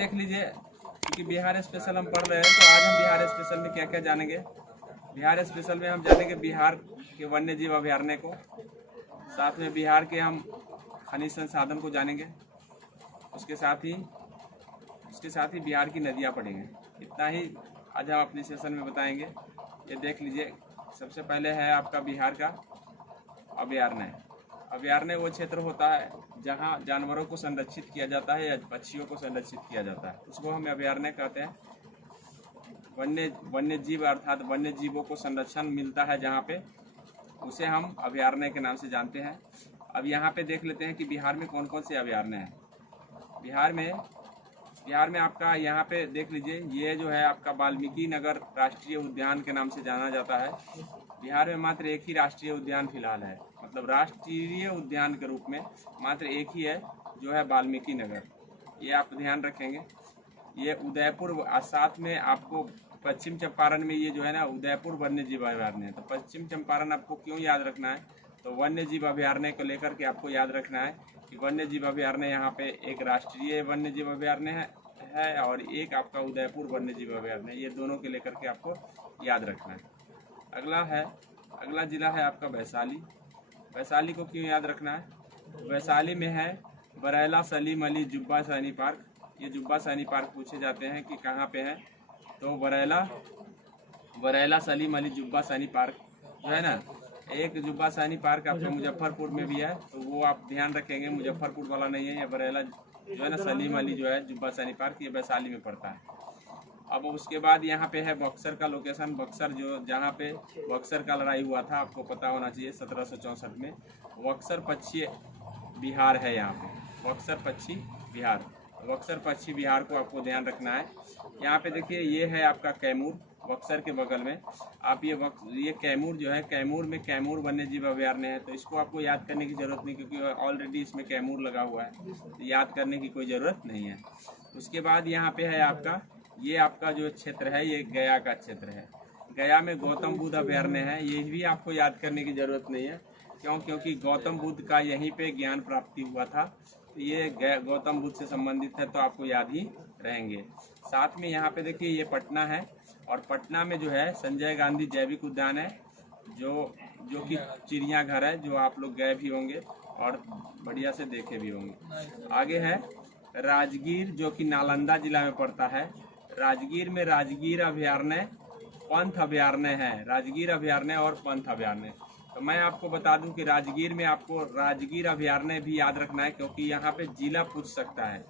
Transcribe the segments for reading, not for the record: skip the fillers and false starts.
देख लीजिए, क्योंकि बिहार स्पेशल हम पढ़ रहे हैं तो आज हम बिहार स्पेशल में क्या क्या जानेंगे। बिहार स्पेशल में हम जानेंगे बिहार के वन्य जीव अभयारण्य को, साथ में बिहार के हम खनिज संसाधन को जानेंगे, उसके साथ ही बिहार की नदियाँ पढ़ेंगे। इतना ही आज हम अपने सेशन में बताएंगे। ये देख लीजिए, सबसे पहले है आपका बिहार का अभयारण्य। अभयारण्य वो क्षेत्र होता है जहाँ जानवरों को संरक्षित किया जाता है या पक्षियों को संरक्षित किया जाता है, उसको हम अभयारण्य कहते हैं। वन्य जीव अर्थात वन्य जीवों को संरक्षण मिलता है जहाँ पे, उसे हम अभयारण्य के नाम से जानते हैं। अब यहाँ पे देख लेते हैं कि बिहार में कौन कौन से अभयारण्य हैं। बिहार में आपका यहाँ पे देख लीजिए, ये जो है आपका वाल्मीकि नगर राष्ट्रीय उद्यान के नाम से जाना जाता है। बिहार में मात्र एक ही राष्ट्रीय उद्यान फिलहाल है, मतलब राष्ट्रीय उद्यान के रूप में मात्र एक ही है, जो है वाल्मीकि नगर। ये आप ध्यान रखेंगे। ये उदयपुर, साथ में आपको पश्चिम चंपारण में ये जो है ना उदयपुर वन्य जीव अभयारण्य है। तो पश्चिम चंपारण आपको क्यों याद रखना है, तो वन्य जीव अभयारण्य को लेकर के आपको याद रखना है कि वन्य जीव अभयारण्य यहाँ पे एक राष्ट्रीय वन्य जीव अभयारण्य है और एक आपका उदयपुर वन्य जीव अभयारण्य, ये दोनों के लेकर के आपको याद रखना है। अगला जिला है आपका वैशाली। वैशाली को क्यों याद रखना है, वैशाली में है बरैला सलीम अली जुब्बा सैनी पार्क। ये जुब्बा सैनी पार्क पूछे जाते हैं कि कहाँ पे है, तो बरैला सलीम अली जुब्बा सैनी पार्क जो है ना, एक जुब्बा सैनी पार्क आपका मुजफ्फरपुर में भी है, तो वो आप ध्यान रखेंगे, मुजफ्फरपुर वाला नहीं है। ये बरैला जो है ना सलीम अली जो है जुब्बा सैनी पार्क, ये वैशाली में पड़ता है। अब उसके बाद यहाँ पे है बक्सर का लोकेशन। बक्सर जो जहाँ पे बक्सर का लड़ाई हुआ था, आपको पता होना चाहिए 1764 में। बक्सर पश्चिमी बिहार है यहाँ पे, बक्सर पश्चिमी बिहार को आपको ध्यान रखना है। यहाँ पे देखिए, ये है आपका कैमूर, बक्सर के बगल में। आप ये कैमूर जो है, कैमूर में कैमूर वन्य जीव अभयारण्य है, तो इसको आपको याद करने की ज़रूरत नहीं, क्योंकि ऑलरेडी इसमें कैमूर लगा हुआ है, तो याद करने की कोई ज़रूरत नहीं है। उसके बाद यहाँ पे है आपका, ये आपका जो क्षेत्र है ये गया का क्षेत्र है। गया में गौतम बुद्ध अभयारण्य है, ये भी आपको याद करने की ज़रूरत नहीं है। क्योंकि गौतम बुद्ध का यहीं पे ज्ञान प्राप्ति हुआ था, तो ये गौतम बुद्ध से संबंधित है, तो आपको याद ही रहेंगे। साथ में यहाँ पे देखिए, ये पटना है, और पटना में जो है संजय गांधी जैविक उद्यान है, जो कि चिड़ियाघर है, जो आप लोग गए भी होंगे और बढ़िया से देखे भी होंगे। आगे है राजगीर, जो कि नालंदा जिला में पड़ता है। राजगीर में राजगीर अभयारण्य, पंथ अभयारण्य है। राजगीर अभयारण्य और पंथ अभयारण्य, तो मैं आपको बता दूं कि राजगीर में आपको राजगीर अभयारण्य भी याद रखना है, क्योंकि यहाँ पे जिला पूछ सकता है,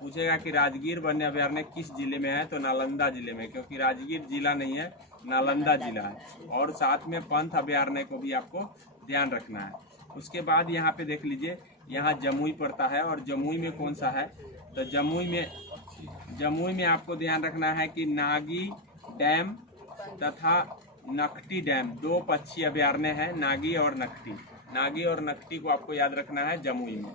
पूछेगा कि राजगीर वन्य अभयारण्य किस जिले में है, तो नालंदा जिले में, क्योंकि राजगीर जिला नहीं है, नालंदा जिला है। और साथ में पंथ अभयारण्य को भी आपको ध्यान रखना है। उसके बाद यहाँ पे देख लीजिए, यहाँ जमुई पड़ता है, और जमुई में कौन सा है, तो जमुई में आपको ध्यान रखना है कि नागी डैम तथा नकटी डैम, दो पक्षी अभयारण्य है, नागी और नकटी को आपको याद रखना है जमुई में।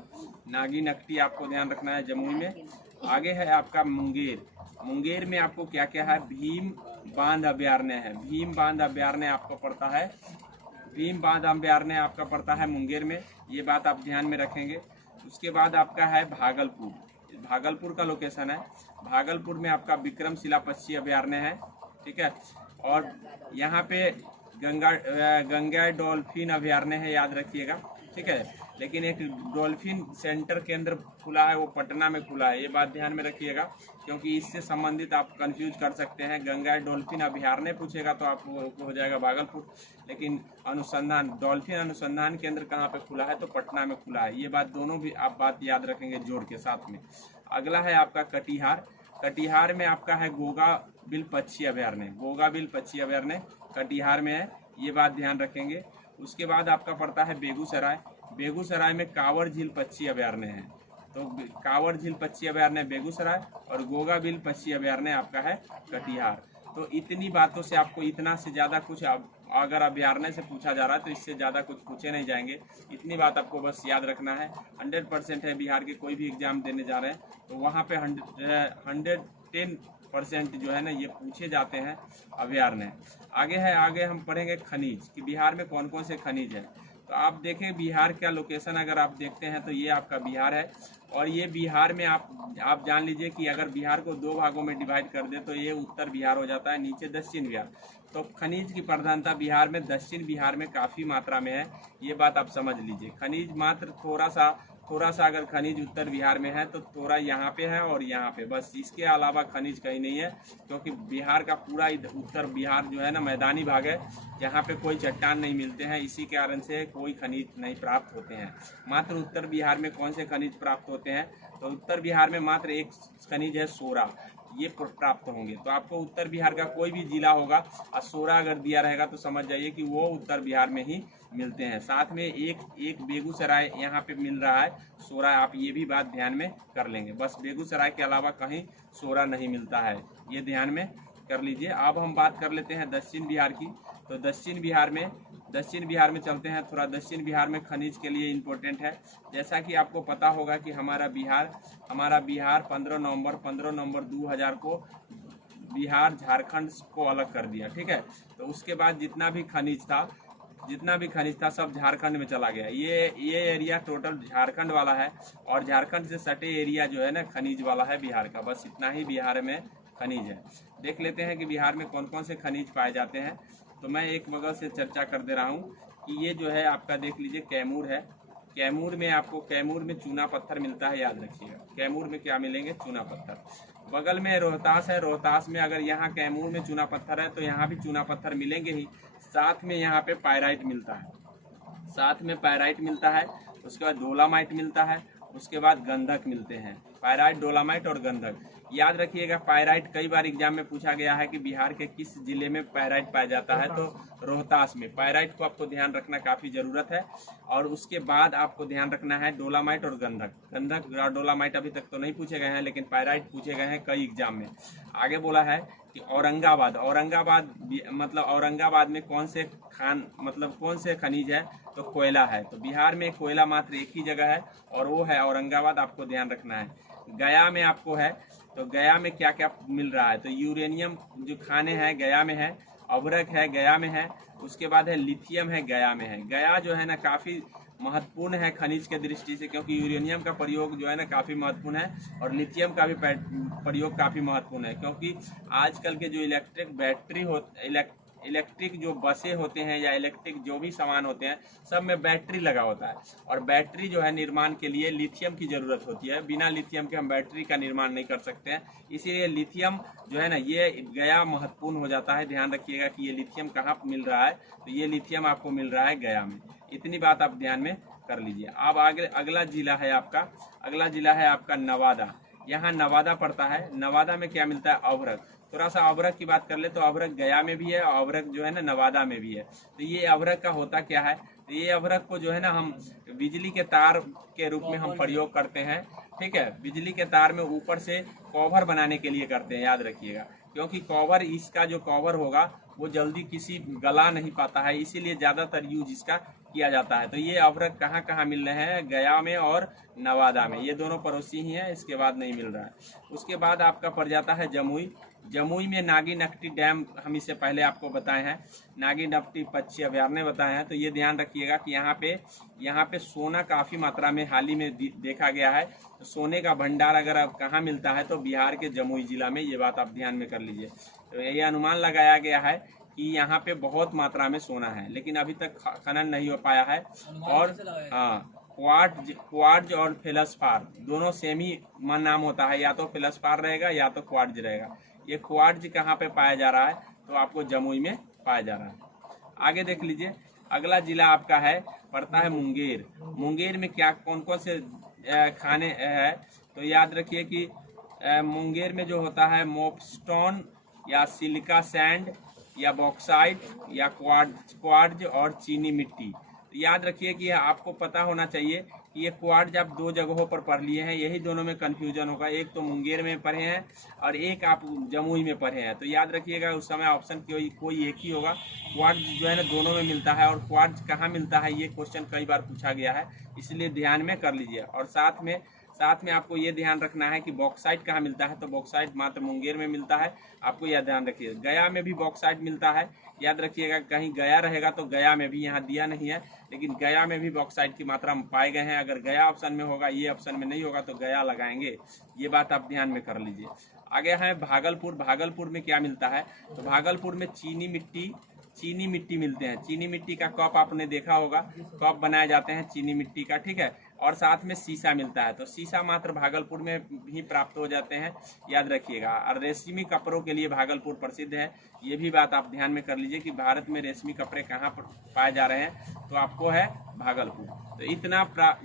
नागी नकटी आपको ध्यान रखना है जमुई में। आगे है आपका मुंगेर में आपको क्या क्या है, भीम बांध अभयारण्य है। भीम बांध अभयारण्य आपको पड़ता है मुंगेर में, ये बात आप ध्यान में रखेंगे। उसके बाद आपका है भागलपुर का लोकेशन है। भागलपुर में आपका विक्रमशिला पक्षी अभयारण्य है, ठीक है। और यहाँ पे गंगा डॉल्फिन अभयारण्य है, याद रखिएगा, ठीक है। लेकिन एक डॉल्फिन सेंटर केंद्र खुला है, वो पटना में खुला है, ये बात ध्यान में रखिएगा, क्योंकि इससे संबंधित आप कंफ्यूज कर सकते हैं। गंगा डॉल्फिन अभयारण्य पूछेगा तो आपको हो जाएगा भागलपुर, लेकिन डॉल्फिन अनुसंधान केंद्र कहाँ पे खुला है, तो पटना में खुला है। ये बात दोनों भी आप बात याद रखेंगे जोड़ के साथ में। अगला है आपका कटिहार में आपका है गोगाबिल पक्षी अभयारण्य कटिहार में है, ये बात ध्यान रखेंगे। उसके बाद आपका पड़ता है बेगूसराय में कांवर झील पक्षी अभयारण्य है, तो कांवर झील पक्षी अभयारण्य बेगूसराय, और गोगाबिल पक्षी अभयारण्य आपका है कटिहार। तो इतनी बातों से आपको, इतना से ज़्यादा कुछ अगर अभयारण्य से पूछा जा रहा है तो इससे ज़्यादा कुछ पूछे नहीं जाएंगे। इतनी बात आपको बस याद रखना है। 100% है, बिहार के कोई भी एग्जाम देने जा रहे हैं तो वहाँ पे 110% जो है ना ये पूछे जाते हैं अभयारण्य। आगे हम पढ़ेंगे खनिज, कि बिहार में कौन कौन से खनिज है। तो आप देखें बिहार का लोकेशन अगर आप देखते हैं तो ये आपका बिहार है, और ये बिहार में आप जान लीजिए कि अगर बिहार को 2 भागों में डिवाइड कर दे तो ये उत्तर बिहार हो जाता है, नीचे दक्षिण बिहार। तो खनिज की प्रधानता बिहार में, दक्षिण बिहार में काफ़ी मात्रा में है, ये बात आप समझ लीजिए। खनिज मात्र थोड़ा सा अगर खनिज उत्तर बिहार में है तो थोड़ा यहाँ पे है और यहाँ पे, बस इसके अलावा खनिज कहीं नहीं है, क्योंकि बिहार का पूरा उत्तर बिहार जो है ना मैदानी भाग है, जहाँ पे कोई चट्टान नहीं मिलते हैं, इसी कारण से कोई खनिज नहीं प्राप्त होते हैं। मात्र उत्तर बिहार में कौन से खनिज प्राप्त होते हैं, तो उत्तर बिहार में मात्र एक खनिज है सोरा, ये प्राप्त होंगे। तो आपको उत्तर बिहार का कोई भी जिला होगा और सोरा अगर दिया रहेगा तो समझ जाइए कि वो उत्तर बिहार में ही मिलते हैं। साथ में एक बेगूसराय यहाँ पे मिल रहा है सोरा, आप ये भी बात ध्यान में कर लेंगे। बस बेगूसराय के अलावा कहीं सोरा नहीं मिलता है, ये ध्यान में कर लीजिए। अब हम बात कर लेते हैं दक्षिण बिहार की। तो दक्षिण बिहार में चलते हैं। थोड़ा दक्षिण बिहार में खनिज के लिए इम्पोर्टेंट है। जैसा कि आपको पता होगा कि हमारा बिहार 15 नवंबर 2000 को बिहार झारखंड को अलग कर दिया, ठीक है। तो उसके बाद जितना भी खनिज था सब झारखंड में चला गया। ये एरिया टोटल झारखंड वाला है, और झारखंड से सटे एरिया जो है ना खनिज वाला है बिहार का। बस इतना ही बिहार में खनिज है। देख लेते हैं कि बिहार में कौन कौन से खनिज पाए जाते हैं। तो मैं एक बगल से चर्चा कर दे रहा हूँ कि ये जो है आपका देख लीजिए कैमूर है। कैमूर में चूना पत्थर मिलता है, याद रखिएगा। कैमूर में क्या मिलेंगे? चूना पत्थर। बगल में रोहतास है। रोहतास में अगर यहाँ कैमूर में चूना पत्थर है तो यहाँ भी चूना पत्थर मिलेंगे ही। साथ में यहाँ पे पायराइट मिलता है। उसके बाद डोलामाइट मिलता है। उसके बाद गंधक मिलते हैं। पायराइट, डोलामाइट और गंधक याद रखिएगा। पायराइट कई बार एग्जाम में पूछा गया है कि बिहार के किस जिले में पायराइट पाया जाता है, तो रोहतास में। पायराइट को आपको ध्यान रखना काफ़ी ज़रूरत है। और उसके बाद आपको ध्यान रखना है डोलामाइट और गंधक और डोलामाइट अभी तक तो नहीं पूछे गए हैं, लेकिन पायराइट पूछे गए हैं कई एग्जाम में। आगे बोला है कि औरंगाबाद में कौन से खनिज है, तो कोयला है। तो बिहार में कोयला मात्र एक ही जगह है और वो है औरंगाबाद, आपको ध्यान रखना है। गया में आपको है, तो गया में क्या क्या मिल रहा है, तो यूरेनियम जो खाने हैं गया में है, अभ्रक है गया में है, उसके बाद है लिथियम है गया में है। गया जो है ना काफ़ी महत्वपूर्ण है खनिज के दृष्टि से, क्योंकि यूरेनियम का प्रयोग जो है ना काफ़ी महत्वपूर्ण है और लिथियम का भी प्रयोग काफ़ी महत्वपूर्ण है। क्योंकि आजकल के जो इलेक्ट्रिक जो बसें होते हैं या इलेक्ट्रिक जो भी सामान होते हैं सब में बैटरी लगा होता है, और बैटरी जो है निर्माण के लिए लिथियम की ज़रूरत होती है। बिना लिथियम के हम बैटरी का निर्माण नहीं कर सकते हैं। इसीलिए लिथियम जो है ना ये गया महत्वपूर्ण हो जाता है। ध्यान रखिएगा कि ये लिथियम कहाँ मिल रहा है, तो ये लिथियम आपको मिल रहा है गया में। इतनी बात आप ध्यान में कर लीजिए। अब आगे अगला जिला है आपका नवादा। यहाँ नवादा पड़ता है। नवादा में क्या मिलता है? अभ्रक। थोड़ा सा अभ्रक की बात कर ले तो अभ्रक गया में भी है और अभ्रक जो है ना नवादा में भी है। तो ये अभ्रक का होता क्या है, तो ये अभ्रक को जो है ना हम बिजली के तार के रूप में हम प्रयोग करते हैं, ठीक है। बिजली के तार में ऊपर से कवर बनाने के लिए करते हैं, याद रखिएगा। क्योंकि कवर, इसका जो कवर होगा वो जल्दी किसी गला नहीं पाता है, इसीलिए ज़्यादातर यूज इसका किया जाता है। तो ये अभ्रक कहाँ कहाँ मिल रहे हैं? गया में और नवादा में। ये दोनों पड़ोसी ही हैं, इसके बाद नहीं मिल रहा है। उसके बाद आपका पड़ जाता है जमुई में नागी नकटी डैम, हम इससे पहले आपको बताए हैं। नागी नकटी पक्षी अभयारण्य बताए हैं। तो ये ध्यान रखिएगा कि यहाँ पे सोना काफ़ी मात्रा में हाल ही में देखा गया है। तो सोने का भंडार अगर आप कहाँ मिलता है तो बिहार के जमुई जिला में। ये बात आप ध्यान में कर लीजिए। तो ये अनुमान लगाया गया है कि यहाँ पे बहुत मात्रा में सोना है, लेकिन अभी तक खनन नहीं हो पाया है। और हाँ, क्वार्ट्ज और फेल्ड्स्पार दोनों सेम ही नाम होता है, या तो फेल्ड्स्पार रहेगा या तो क्वार्ट्ज रहेगा। ये क्वार्ट्ज कहाँ पे पाया जा रहा है, तो आपको जमुई में पाया जा रहा है। आगे देख लीजिए, अगला जिला आपका पड़ता है मुंगेर। मुंगेर में क्या कौन से खाने हैं, तो याद रखिए कि मुंगेर में जो होता है मोपस्टोन या सिलिका सैंड या बॉक्साइट या क्वार्ट्ज और चीनी मिट्टी। तो याद रखिए कि आपको पता होना चाहिए कि ये क्वार्ट्ज आप 2 जगहों पर पढ़ लिए हैं, यही दोनों में कन्फ्यूजन होगा। एक तो मुंगेर में पढ़े हैं और एक आप जमुई में पढ़े हैं। तो याद रखिएगा उस समय ऑप्शन कोई एक ही होगा। क्वार्ट्ज जो है ना दोनों में मिलता है, और क्वार्ट्ज कहाँ मिलता है ये क्वेश्चन कई बार पूछा गया है, इसलिए ध्यान में कर लीजिए। और साथ में आपको ये ध्यान रखना है कि बॉक्साइट कहाँ मिलता है, तो बॉक्साइट मात्र मुंगेर में मिलता है, आपको यह ध्यान रखिए। गया में भी बॉक्साइट मिलता है, याद रखिएगा, कहीं गया रहेगा तो गया में भी, यहाँ दिया नहीं है लेकिन गया में भी बॉक्साइट की मात्रा पाए गए हैं। अगर गया ऑप्शन में होगा, ये ऑप्शन में नहीं होगा तो गया लगाएंगे, ये बात आप ध्यान में कर लीजिए। आगे है भागलपुर। भागलपुर में क्या मिलता है, तो भागलपुर में चीनी मिट्टी मिलते हैं। चीनी मिट्टी का कप आपने देखा होगा, कप बनाए जाते हैं चीनी मिट्टी का, ठीक है। और साथ में शीशा मिलता है, तो शीशा मात्र भागलपुर में भी प्राप्त हो जाते हैं, याद रखिएगा। और रेशमी कपड़ों के लिए भागलपुर प्रसिद्ध है, ये भी बात आप ध्यान में कर लीजिए कि भारत में रेशमी कपड़े कहाँ पर पाए जा रहे हैं, तो आपको है भागलपुर। तो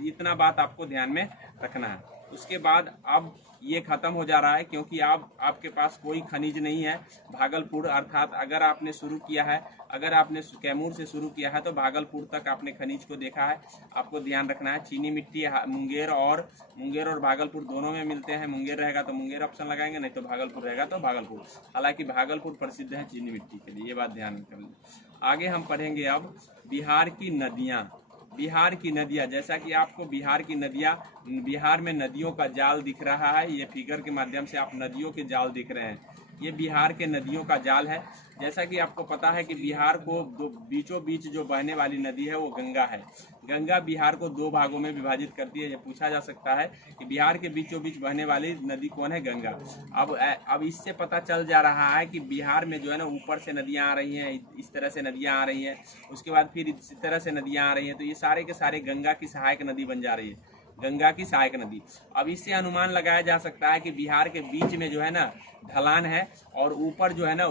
इतना बात आपको ध्यान में रखना है। उसके बाद अब ये खत्म हो जा रहा है क्योंकि अब आपके पास कोई खनिज नहीं है। भागलपुर अर्थात अगर आपने शुरू किया है, अगर आपने कैमूर से शुरू किया है तो भागलपुर तक आपने खनिज को देखा है। आपको ध्यान रखना है चीनी मिट्टी मुंगेर और भागलपुर दोनों में मिलते हैं। मुंगेर रहेगा तो मुंगेर ऑप्शन लगाएंगे, नहीं तो भागलपुर रहेगा तो भागलपुर। हालांकि भागलपुर प्रसिद्ध है चीनी मिट्टी के लिए, ये बात ध्यान में कर लीजिए। आगे हम पढ़ेंगे अब बिहार की नदियाँ। बिहार की नदियाँ, जैसा कि आपको बिहार की नदियाँ, बिहार में नदियों का जाल दिख रहा है, ये फिगर के माध्यम से आप नदियों के जाल दिख रहे हैं, ये बिहार के नदियों का जाल है। जैसा कि आपको पता है कि बिहार को बीचों बीच जो बहने वाली नदी है वो गंगा है। गंगा बिहार को 2 भागों में विभाजित करती है। ये पूछा जा सकता है कि बिहार के बीचों बीच बहने वाली नदी कौन है, गंगा। अब इससे पता चल जा रहा है कि बिहार में जो है ना ऊपर से नदियाँ आ रही हैं, इस तरह से नदियाँ आ रही हैं, उसके बाद फिर इस तरह से नदियाँ आ रही हैं, तो ये सारे के सारे गंगा की सहायक नदी बन जा रही है, गंगा की सहायक नदी। अब इससे अनुमान लगाया जा सकता है कि बिहार के बीच में जो है ना ढलान है और ऊपर जो है ना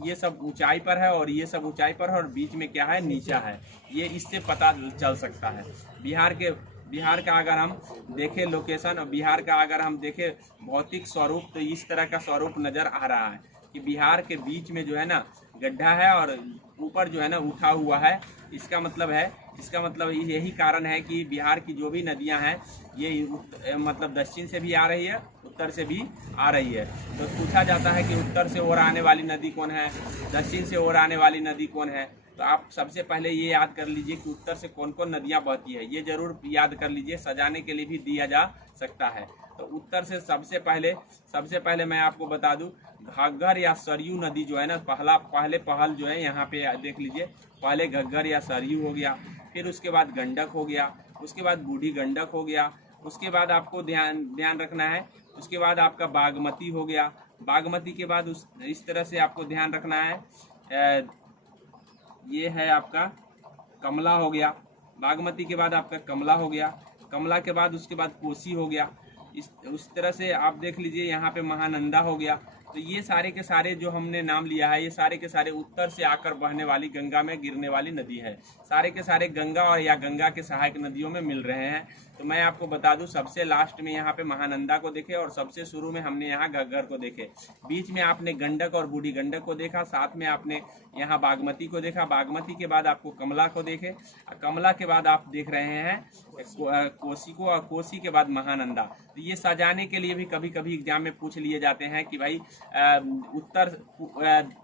ये सब ऊंचाई पर है और ये सब ऊंचाई पर है और बीच में क्या है, नीचा है। ये इससे पता चल सकता है। बिहार का अगर हम देखें लोकेशन और बिहार का अगर हम देखें भौतिक स्वरूप, तो इस तरह का स्वरूप नजर आ रहा है कि बिहार के बीच में जो है ना गड्ढा है और ऊपर जो है ना उठा हुआ है। इसका मतलब यही कारण है कि बिहार की जो भी नदियां हैं ये मतलब दक्षिण से भी आ रही है, उत्तर से भी आ रही है। तो पूछा जाता है कि उत्तर से ओर आने वाली नदी कौन है, दक्षिण से ओर आने वाली नदी कौन है। तो आप सबसे पहले ये याद कर लीजिए कि उत्तर से कौन कौन नदियां बहती है, ये जरूर याद कर लीजिए, सजाने के लिए भी दिया जा सकता है। तो उत्तर से सबसे पहले मैं आपको बता दूं, घग्गर या सरयू नदी जो है ना, पहल जो है यहाँ पे देख लीजिए, पहले घग्गर या सरयू हो गया, फिर उसके बाद गंडक हो गया, उसके बाद बूढ़ी गंडक हो गया, उसके बाद आपको ध्यान रखना है, उसके बाद आपका बागमती हो गया, बागमती के बाद इस तरह से आपको ध्यान रखना है, ये है आपका कमला हो गया, बागमती के बाद आपका कमला हो गया, कमला के बाद उसके बाद कोसी हो गया, उस तरह से आप देख लीजिए यहाँ पे महानंदा हो गया। तो ये सारे के सारे जो हमने नाम लिया है, ये सारे के सारे उत्तर से आकर बहने वाली गंगा में गिरने वाली नदी है। सारे के सारे गंगा और या गंगा के सहायक नदियों में मिल रहे हैं। तो मैं आपको बता दूं, सबसे लास्ट में यहाँ पे महानंदा को देखे और सबसे शुरू में हमने यहाँ घग्गर को देखे, बीच में आपने गंडक और बूढ़ी गंडक को देखा, साथ में आपने यहाँ बागमती को देखा, बागमती के बाद आपको कमला को देखे, कमला के बाद आप देख रहे हैं कोसी को, और कोसी के बाद महानंदा। तो ये सजाने के लिए भी कभी कभी एग्जाम में पूछ लिए जाते हैं कि भाई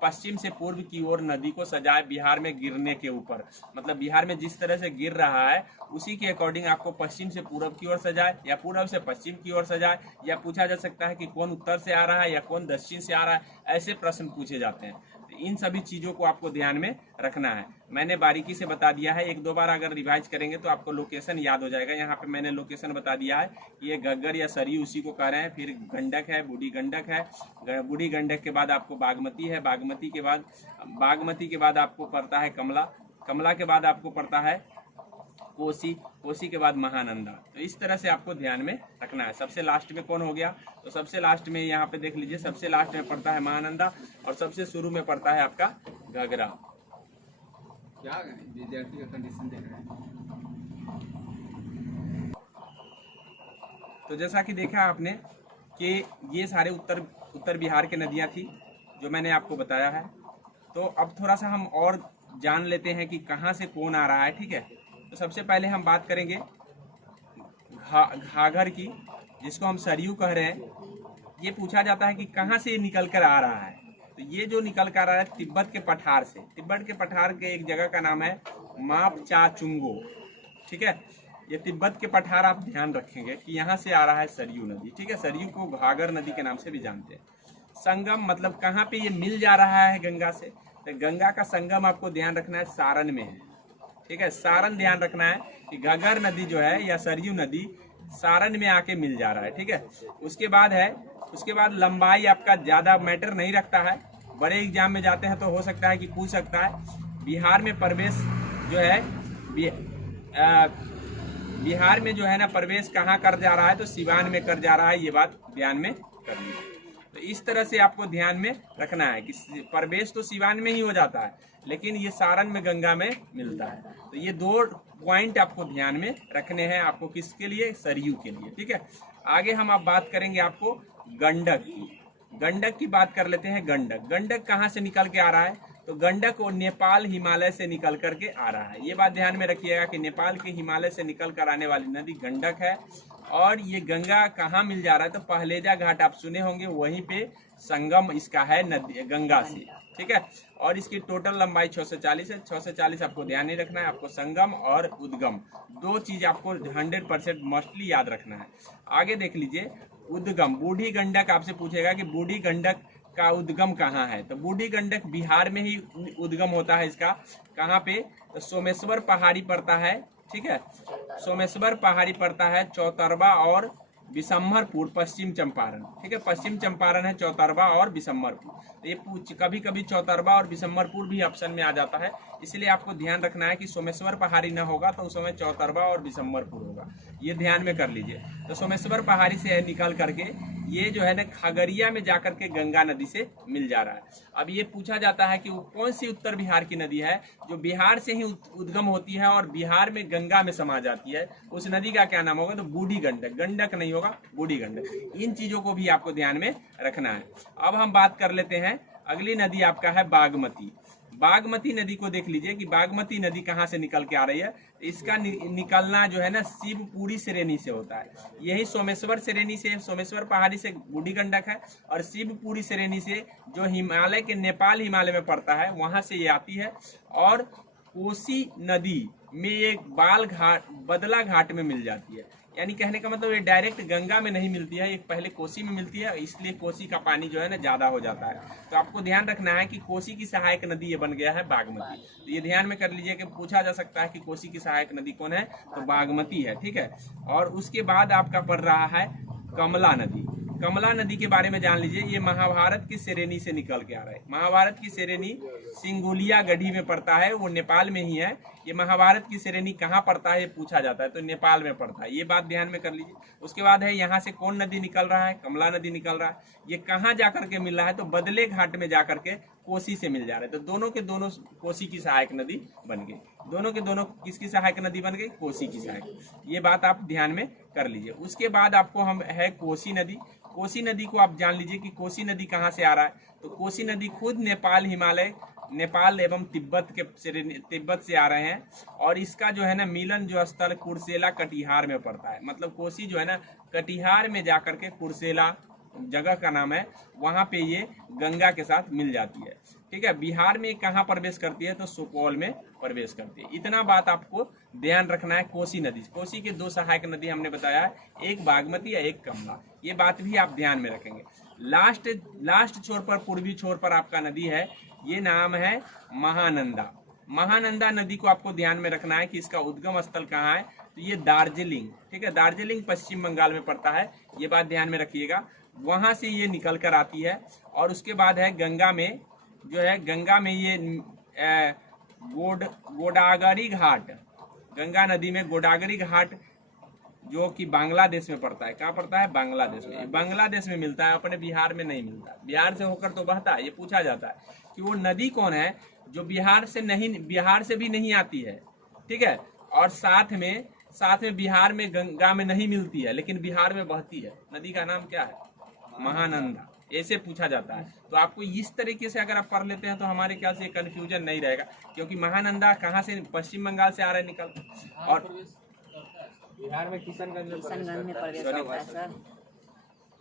पश्चिम से पूर्व की ओर नदी को सजाए बिहार में गिरने के ऊपर, मतलब बिहार में जिस तरह से गिर रहा है उसी के अकॉर्डिंग आपको पश्चिम से पूर्व की ओर सजाए या पूर्व से पश्चिम की ओर सजाए, या पूछा जा सकता है कि कौन उत्तर से आ रहा है या कौन दक्षिण से आ रहा है, ऐसे प्रश्न पूछे जाते हैं। तो इन सभी चीज़ों को आपको ध्यान में रखना है। मैंने बारीकी से बता दिया है, 1-2 बार अगर रिवाइज करेंगे तो आपको लोकेशन याद हो जाएगा। यहाँ पे मैंने लोकेशन बता दिया है, ये घग्गर या सरयू उसी को कह रहे हैं, फिर गंडक है, बूढ़ी गंडक है, बूढ़ी गंडक के बाद आपको बागमती है, बागमती के बाद आपको पड़ता है कमला, कमला के बाद आपको पड़ता है कोसी, कोसी के बाद महानंदा। तो इस तरह से आपको ध्यान में रखना है। सबसे लास्ट में कौन हो गया, तो सबसे लास्ट में यहाँ पे देख लीजिए, सबसे लास्ट में पड़ता है महानंदा और सबसे शुरू में पड़ता है आपका घाघरा। क्या विद्यार्थी का कंडीशन देख रहे हैं। तो जैसा कि देखा आपने कि ये सारे उत्तर बिहार के नदियाँ थी जो मैंने आपको बताया है। तो अब थोड़ा सा हम और जान लेते हैं कि कहाँ से कौन आ रहा है, ठीक है। तो सबसे पहले हम बात करेंगे घाघर की, जिसको हम सरयू कह रहे हैं। ये पूछा जाता है कि कहाँ से निकल कर आ रहा है, तो ये जो निकल कर आ रहा है तिब्बत के पठार से। तिब्बत के पठार के एक जगह का नाम है मापचाचुंगो, ठीक है। ये तिब्बत के पठार आप ध्यान रखेंगे कि यहाँ से आ रहा है सरयू नदी, ठीक है। सरयू को घाघर नदी के नाम से भी जानते हैं। संगम मतलब कहाँ पे ये मिल जा रहा है गंगा से, तो गंगा का संगम आपको ध्यान रखना है सारण में है, ठीक है। सारण ध्यान रखना है कि घाघर नदी जो है या सरयू नदी सारण में आके मिल जा रहा है, ठीक है। उसके बाद लंबाई आपका ज्यादा मैटर नहीं रखता है। बड़े एग्जाम में जाते हैं तो हो सकता है कि पूछ सकता है बिहार में प्रवेश जो है बिहार में जो है ना प्रवेश कहाँ कर जा रहा है, तो सिवान में कर जा रहा है। ये बात ध्यान में कर लीजिए। तो इस तरह से आपको ध्यान में रखना है कि प्रवेश तो सिवान में ही हो जाता है, लेकिन ये सारण में गंगा में मिलता है। तो ये दो पॉइंट आपको ध्यान में रखने हैं, आपको किसके लिए, सरयू के लिए, ठीक है। आगे हम आप बात करेंगे आपको गंडक की। गंडक की बात कर लेते हैं। गंडक कहाँ से निकल के आ रहा है, तो गंडक वो नेपाल हिमालय से निकल करके आ रहा है। ये बात ध्यान में रखिएगा कि नेपाल के हिमालय से निकल कर आने वाली नदी गंडक है। और ये गंगा कहाँ मिल जा रहा है, तो पहलेजा घाट आप सुने होंगे, वहीं पे संगम इसका है नदी गंगा से, ठीक है। और इसकी टोटल लंबाई 640 है। 640 आपको ध्यान नहीं रखना है, आपको संगम और उद्गम दो चीज आपको 100% मस्टली याद रखना है। आगे देख लीजिए उद्गम। बूढ़ी गंडक आपसे पूछेगा कि बूढ़ी गंडक का उद्गम कहाँ है, तो बूढ़ी गंडक बिहार में ही उद्गम होता है इसका। कहाँ पे, तो सोमेश्वर पहाड़ी पड़ता है, ठीक है। सोमेश्वर पहाड़ी पड़ता है चौतरवा और बिशम्भरपुर, पश्चिम चंपारण, ठीक है। पश्चिम चंपारण है चौतरवा और बिशम्भरपुर। तो ये कभी कभी चौतरवा और बिशम्भरपुर भी ऑप्शन में आ जाता है, इसलिए आपको ध्यान रखना है कि सोमेश्वर पहाड़ी ना होगा तो उस समय चौतरवा और बिशम्भरपुर होगा, ये ध्यान में कर लीजिए। तो सोमेश्वर पहाड़ी से निकल करके ये जो है ना खगड़िया में जाकर के गंगा नदी से मिल जा रहा है। अब ये पूछा जाता है कि वो कौन सी उत्तर बिहार की नदी है जो बिहार से ही उद्गम होती है और बिहार में गंगा में समा जाती है, उस नदी का क्या नाम होगा, तो बूढ़ी गंडक। गंडक नहीं होगा, बूढ़ी गंडक। इन चीजों को भी आपको ध्यान में रखना है। अब हम बात कर लेते हैं, अगली नदी आपका है बागमती। बागमती नदी को देख लीजिए कि बागमती नदी कहाँ से निकल के आ रही है। इसका निकलना जो है ना शिवपुरी श्रेणी से होता है। यही सोमेश्वर श्रेणी से, सोमेश्वर पहाड़ी से बूढ़ी गंडक है, और शिवपुरी श्रेणी से जो हिमालय के नेपाल हिमालय में पड़ता है वहां से ये आती है। और कोसी नदी में एक बदला घाट में मिल जाती है। यानी कहने का मतलब ये डायरेक्ट गंगा में नहीं मिलती है, ये पहले कोसी में मिलती है, इसलिए कोसी का पानी जो है ना ज्यादा हो जाता है। तो आपको ध्यान रखना है कि कोसी की सहायक नदी ये बन गया है बागमती। तो ये ध्यान में कर लीजिए कि पूछा जा सकता है कि कोसी की सहायक नदी कौन है, तो बागमती है, ठीक है। और उसके बाद आपका पड़ रहा है कमला नदी। कमला नदी के बारे में जान लीजिए, ये महाभारत की श्रेणी से निकल के आ रहा है। महाभारत की श्रेणी सिंगोलिया गढ़ी में पड़ता है, वो नेपाल में ही है। ये महाभारत की श्रेणी कहाँ पड़ता है ये पूछा जाता है, तो नेपाल में पड़ता है, ये बात ध्यान में कर लीजिए। उसके बाद है यहाँ से कौन नदी निकल रहा है, कमला नदी निकल रहा है। ये कहाँ जाकर के मिल रहा है, तो बदले घाट में जाकर के कोसी से मिल जा रहे हैं। तो दोनों के दोनों कोसी की सहायक नदी बन गई। दोनों के दोनों किसकी सहायक नदी बन गई, कोसी की सहायक। ये बात आप ध्यान में कर लीजिए। उसके बाद आपको हम है कोसी नदी। कोसी नदी को आप जान लीजिए कि कोसी नदी कहाँ से आ रहा है, तो कोसी नदी खुद नेपाल एवं तिब्बत से आ रहे हैं। और इसका जो है ना मिलन जो स्थल कुर्सेला कटिहार में पड़ता है। मतलब कोसी जो है ना कटिहार में जाकर के कुर्सेला जगह का नाम है, वहां पे ये गंगा के साथ मिल जाती है, ठीक है। बिहार में कहाँ प्रवेश करती है, तो सुपौल में प्रवेश करती है। इतना बात आपको ध्यान रखना है। कोसी नदी, कोसी के दो सहायक नदी हमने बताया है, एक बागमती या एक कमला। ये बात भी आप ध्यान में रखेंगे। लास्ट छोर पर, पूर्वी छोर पर आपका नदी है, ये नाम है महानंदा। महानंदा नदी को आपको ध्यान में रखना है कि इसका उद्गम स्थल कहाँ है, तो ये दार्जिलिंग, ठीक है। दार्जिलिंग पश्चिम बंगाल में पड़ता है, ये बात ध्यान में रखिएगा। वहां से ये निकल कर आती है। और उसके बाद है गंगा में, जो है गंगा में ये गोदावरी घाट, गंगा नदी में गोदावरी घाट जो कि बांग्लादेश में पड़ता है। कहाँ पड़ता है, बांग्लादेश में। बांग्लादेश में मिलता है, अपने बिहार में नहीं मिलता। बिहार से होकर तो बहता है। ये पूछा जाता है कि वो नदी कौन है जो बिहार से भी नहीं आती है, ठीक है। और साथ में बिहार में गंगा में नहीं मिलती है, लेकिन बिहार में बहती है। नदी का नाम क्या है, महानंदा। ऐसे पूछा जाता है। तो आपको इस तरीके से अगर आप पढ़ लेते हैं तो हमारे ख्याल से कंफ्यूजन नहीं रहेगा, क्योंकि महानंदा कहाँ से, पश्चिम बंगाल से आ रहा है निकल। और बिहार में किशनगंज में प्रवेश करता है सर।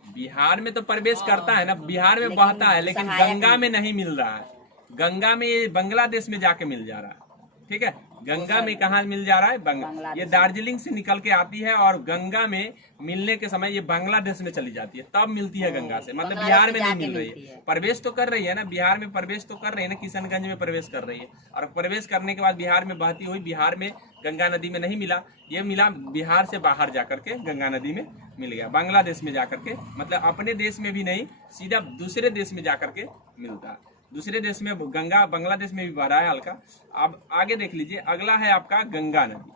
बिहार में तो प्रवेश करता है ना, बिहार में बहता है, लेकिन गंगा में नहीं मिल रहा है। गंगा में ये बांग्लादेश में जाके मिल जा रहा है, ठीक है। गंगा में कहाँ मिल जा रहा है? ये दार्जिलिंग से निकल के आती है और गंगा में मिलने के समय ये बांग्लादेश में चली जाती है, तब मिलती है गंगा से। मतलब बिहार में नहीं मिल रही है, प्रवेश तो कर रही है ना, बिहार में प्रवेश तो कर रही है ना, किशनगंज में प्रवेश कर रही है, और प्रवेश करने के बाद बिहार में बहती हुई बिहार में गंगा नदी में नहीं मिला, ये मिला बिहार से बाहर जाकर के गंगा नदी में मिल गया, बांग्लादेश में जाकर के, मतलब अपने देश में भी नहीं, सीधा दूसरे देश में जाकर के मिलता है। दूसरे देश में गंगा बांग्लादेश में भी बह रहा है हल्का। अब आगे देख लीजिए, अगला है आपका गंगा नदी।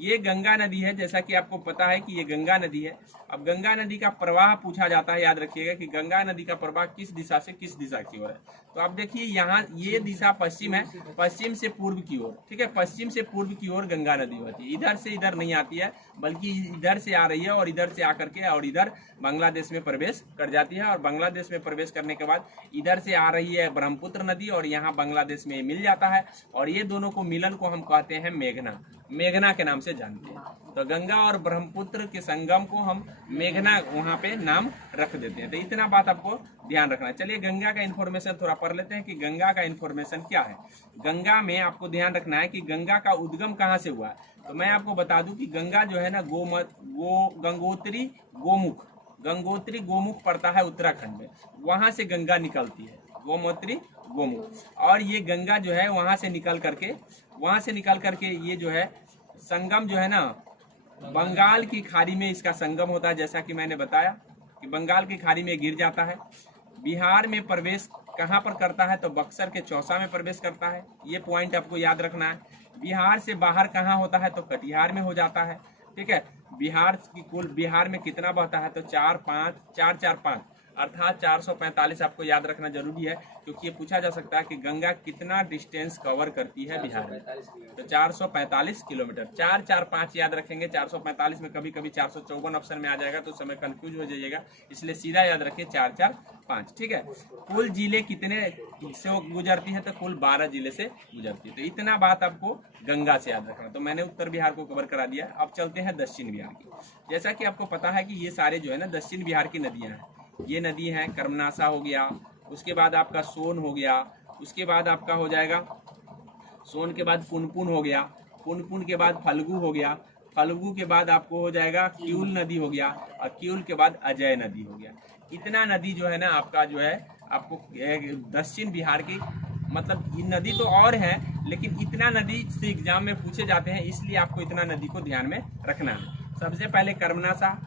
ये गंगा नदी है, जैसा कि आपको पता है कि ये गंगा नदी है। अब गंगा नदी का प्रवाह पूछा जाता है, याद रखिएगा कि गंगा नदी का प्रवाह किस दिशा से किस दिशा की ओर है। तो आप देखिए यहाँ ये दिशा पश्चिम है, पश्चिम से पूर्व की ओर, ठीक है, पश्चिम से पूर्व की ओर गंगा नदी होती है। इधर से इधर नहीं आती है, बल्कि इधर से आ रही है और इधर से आकर के और इधर बांग्लादेश में प्रवेश कर जाती है, और बांग्लादेश में प्रवेश करने के बाद इधर से आ रही है ब्रह्मपुत्र नदी और यहाँ बांग्लादेश में मिल जाता है, और ये दोनों को मिलन को हम कहते हैं मेघना, मेघना के नाम से जानते हैं। तो गंगा और ब्रह्मपुत्र के संगम को हम मेघना वहाँ पे नाम रख देते हैं। तो इतना बात आपको ध्यान रखना है। चलिए गंगा का इन्फॉर्मेशन थोड़ा पढ़ लेते हैं कि गंगा का इन्फॉर्मेशन क्या है। गंगा में आपको ध्यान रखना है कि गंगा का उद्गम कहाँ से हुआ है। तो मैं आपको बता दूं कि गंगा जो है ना गंगोत्री गोमुख, गंगोत्री गोमुख पड़ता है उत्तराखंड में, वहां से गंगा निकलती है, गोमोत्री गोमुख। और ये गंगा जो है वहां से निकल करके ये जो है संगम जो है ना बंगाल की खाड़ी में इसका संगम होता है, जैसा कि मैंने बताया कि बंगाल की खाड़ी में गिर जाता है। बिहार में प्रवेश कहाँ पर करता है? तो बक्सर के चौसा में प्रवेश करता है, ये पॉइंट आपको याद रखना है। बिहार से बाहर कहाँ होता है? तो कटिहार में हो जाता है, ठीक है। बिहार में कितना बहता है? तो 445 अर्थात 445 आपको याद रखना जरूरी है, क्योंकि ये पूछा जा सकता है कि गंगा कितना डिस्टेंस कवर करती है बिहार में। तो 445 किलोमीटर, 445 याद रखेंगे। 445 में कभी कभी 454 ऑप्शन में आ जाएगा तो समय कंफ्यूज हो जाइएगा, इसलिए सीधा याद रखिए 445, ठीक है। कुल जिले कितने से गुजरती है? तो कुल 12 जिले से गुजरती है। तो इतना बात आपको गंगा से याद रखना। तो मैंने उत्तर बिहार को कवर करा दिया। अब चलते हैं दक्षिण बिहार की। जैसा कि आपको पता है कि ये सारे जो है ना दक्षिण बिहार की नदियां हैं। ये नदी है कर्मनासा हो गया, उसके बाद आपका सोन हो गया, उसके बाद आपका हो जाएगा सोन के बाद पुनपुन हो गया, पुनपुन के बाद फल्गु हो गया, फल्गु के बाद आपको हो जाएगा क्यूल नदी हो गया, और क्यूल के बाद अजय नदी हो गया। इतना नदी जो है ना आपका जो है आपको दक्षिण बिहार की, मतलब ये नदी तो और है लेकिन इतना नदी से एग्जाम में पूछे जाते हैं, इसलिए आपको इतना नदी को ध्यान में रखना है। सबसे पहले कर्मनासा,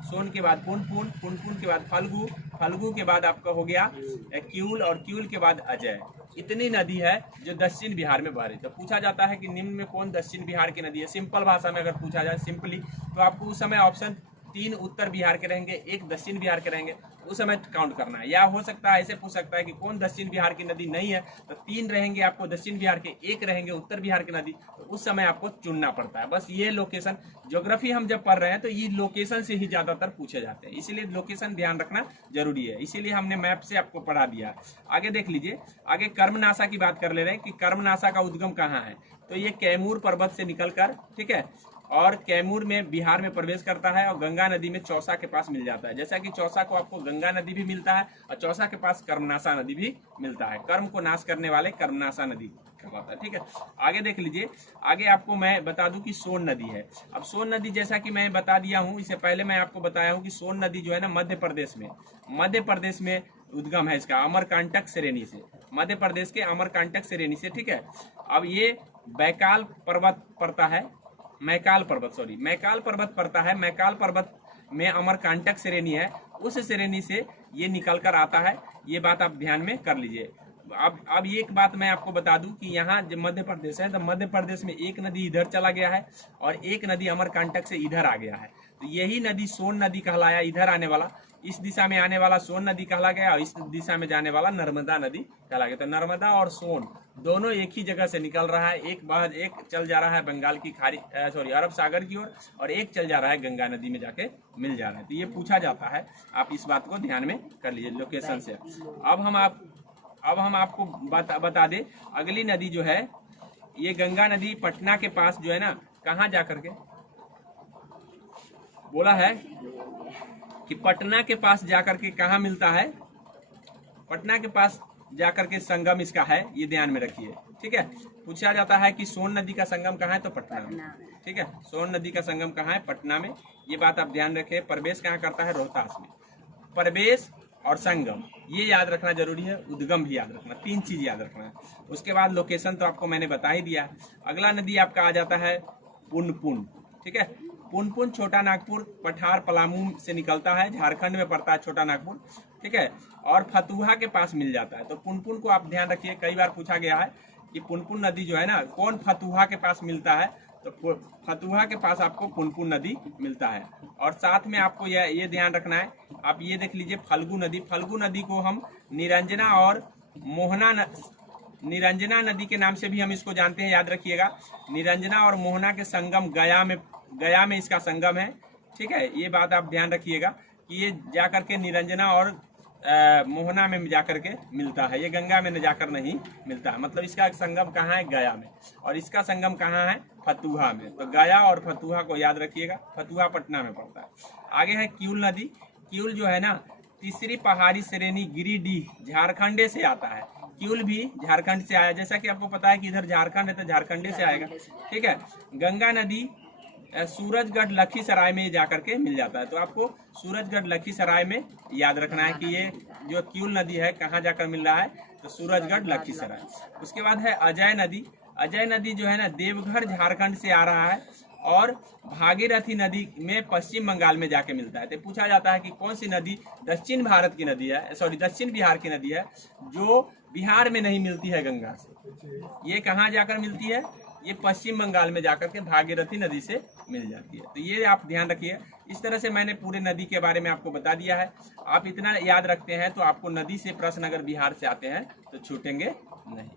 सोन के बाद पुनपुन, पुनपुन के बाद फल्गु, फल्गु के बाद आपका हो गया क्यूल, और क्यूल के बाद अजय। इतनी नदी है जो दक्षिण बिहार में बह रही। तो पूछा जाता है कि निम्न में कौन दक्षिण बिहार की नदी है। सिंपल भाषा में अगर पूछा जाए सिंपली, तो आपको उस समय ऑप्शन 3 उत्तर बिहार के रहेंगे, 1 दक्षिण बिहार के रहेंगे, उस समय काउंट करना है। या हो सकता है ऐसे पूछ सकता है कि कौन दक्षिण बिहार की नदी नहीं है, तो 3 रहेंगे आपको दक्षिण बिहार के, 1 रहेंगे उत्तर बिहार की नदी, तो उस समय आपको चुनना पड़ता है। बस ये लोकेशन, ज्योग्राफी हम जब पढ़ रहे हैं तो ये लोकेशन से ही ज्यादातर पूछे जाते हैं, इसीलिए लोकेशन ध्यान रखना जरूरी है, इसीलिए हमने मैप से आपको पढ़ा दिया। आगे देख लीजिए, आगे कर्मनासा की बात कर ले रहे हैं कि कर्मनासा का उद्गम कहाँ है। तो ये कैमूर पर्वत से निकलकर, ठीक है, और कैमूर में बिहार में प्रवेश करता है और गंगा नदी में चौसा के पास मिल जाता है। जैसा कि चौसा को आपको गंगा नदी भी मिलता है और चौसा के पास कर्मनासा नदी भी मिलता है। कर्म को नाश करने वाले कर्मनासा नदी कहलाता है, ठीक है। आगे देख लीजिए, आगे आपको मैं बता दूं कि सोन नदी है। अब सोन नदी जैसा कि मैं बता दिया हूं, इससे पहले मैं आपको बताया हूं कि सोन नदी जो है ना मध्य प्रदेश में उद्गम है इसका, अमरकांटक श्रेणी से, मध्य प्रदेश के अमरकांटक श्रेणी से, ठीक है। अब ये मैकाल पर्वत पड़ता है, मैकाल पर्वत पड़ता है। मैकाल पर्वत में अमरकांटक श्रेणी है, उस श्रेणी से ये निकल कर आता है। ये बात आप ध्यान में कर लीजिए। अब एक बात मैं आपको बता दूं कि यहाँ जब मध्य प्रदेश है तो मध्य प्रदेश में एक नदी इधर चला गया है और एक नदी अमरकांटक से इधर आ गया है। तो यही नदी सोन नदी कहलाया, इधर आने वाला, इस दिशा में आने वाला सोन नदी कहला गया और इस दिशा में जाने वाला नर्मदा नदी कहला गया। तो नर्मदा और सोन दोनों एक ही जगह से निकल रहा है। एक चल जा रहा है बंगाल की खाड़ी, अरब सागर की ओर, और एक चल जा रहा है गंगा नदी में जाके मिल जा रहा है। तो ये पूछा जाता है, आप इस बात को ध्यान में कर लीजिए लोकेशन से। अब हम आपको बता दें, अगली नदी जो है ये गंगा नदी पटना के पास जो है ना, कहाँ जा करके बोला है कि पटना के पास जाकर के कहाँ मिलता है, पटना के पास जाकर के संगम इसका है, ये ध्यान में रखिए। ठीक है। पूछा जाता है कि सोन नदी का संगम कहाँ है, तो पटना में। ठीक है, सोन नदी का संगम कहाँ है, पटना में। ये बात आप ध्यान रखें। प्रवेश कहाँ करता है, रोहतास में। प्रवेश और संगम ये याद रखना जरूरी है, उद्गम भी याद रखना, 3 चीज याद रखना है। उसके बाद लोकेशन तो आपको मैंने बता ही दिया। अगला नदी आपका आ जाता है पुनपुन। ठीक है, पुनपुन छोटा नागपुर, पठार, पलामू से निकलता है, झारखंड में पड़ता है छोटा नागपुर। ठीक है, और फतुहा के पास मिल जाता है। तो पुनपुन को आप ध्यान रखिए, कई बार पूछा गया है कि पुनपुन नदी जो है ना कौन फतुहा के पास मिलता है, तो फतुहा के पास आपको पुनपुन नदी मिलता है। और साथ में आपको ये ध्यान रखना है, आप ये देख लीजिए फल्गु नदी। फल्गु नदी को हम निरंजना और मोहना निरंजना नदी के नाम से भी हम इसको जानते हैं, याद रखिएगा। निरंजना और मोहना के संगम गया में इसका संगम है। ठीक है, ये बात आप ध्यान रखिएगा कि ये जाकर के निरंजना और मोहना में जाकर के मिलता है, ये गंगा में जाकर नहीं मिलता है। मतलब इसका संगम कहाँ है, गया में, और इसका संगम कहाँ है, फतुहा में। तो गया और फतुहा को याद रखिएगा। फतुहा पटना में पड़ता है। आगे है किउल नदी। किउल जो है ना तीसरी पहाड़ी श्रेणी गिरिडीह झारखंड से आता है। किउल भी झारखंड से आया, जैसा कि आपको पता है कि इधर झारखंड है तो झारखंड से आएगा। ठीक है, गंगा नदी सूरजगढ़ लखीसराय में जाकर के मिल जाता है। तो आपको सूरजगढ़ लखीसराय में याद रखना है कि ये जो किउल नदी है कहाँ जाकर मिल रहा है, तो सूरजगढ़ लखीसराय। उसके बाद है अजय नदी। अजय नदी जो है ना देवघर झारखंड से आ रहा है और भागीरथी नदी में पश्चिम बंगाल में जाके मिलता है। तो पूछा जाता है कि कौन सी नदी दक्षिण भारत की नदी है, दक्षिण बिहार की नदी है जो बिहार में नहीं मिलती है गंगा से। ये कहाँ जाकर मिलती है, ये पश्चिम बंगाल में जाकर के भागीरथी नदी से मिल जाती है। तो ये आप ध्यान रखिए। इस तरह से मैंने पूरे नदी के बारे में आपको बता दिया है। आप इतना याद रखते हैं तो आपको नदी से प्रश्न अगर बिहार से आते हैं तो छूटेंगे नहीं।